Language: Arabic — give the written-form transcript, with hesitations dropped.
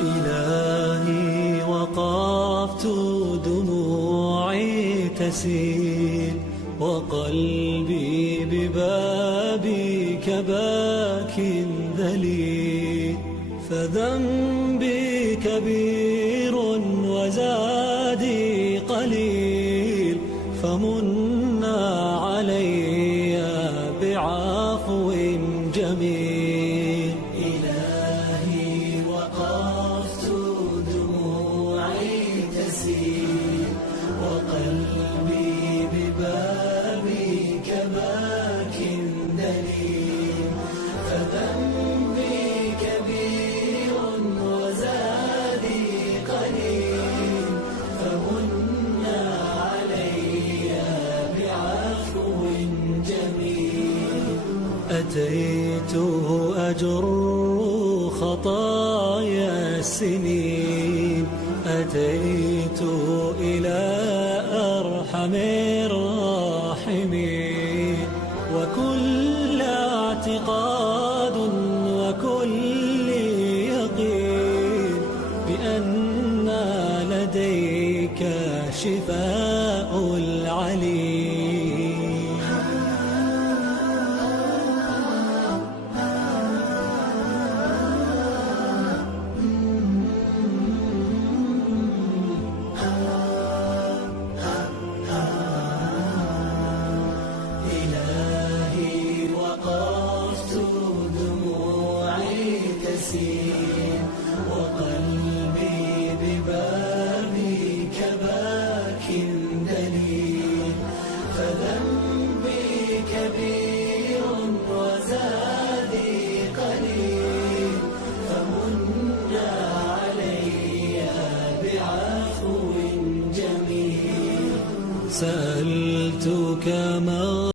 إلهي وقفت دموعي تسيل وقلبي ببابك باك ذليل، فذنبي كبير وزادي قليل، فمنا علي بعفو جميل. إلهي وقفت دموعي تسيل وقلبي ببابك باك دليل، فذنبي كبير وزادي قليل، فمنا علي بعفو جميل. أتيت أجر خطايا السنين، أتيت إلى أرحم الراحمين، وكل اعتقاد وكل يقين بأن لديك شفاء العليل. وقلبي ببابك باك دليل، فذنبي كبير وزادي قليل، فمنا علي بعفو جميل. سألتك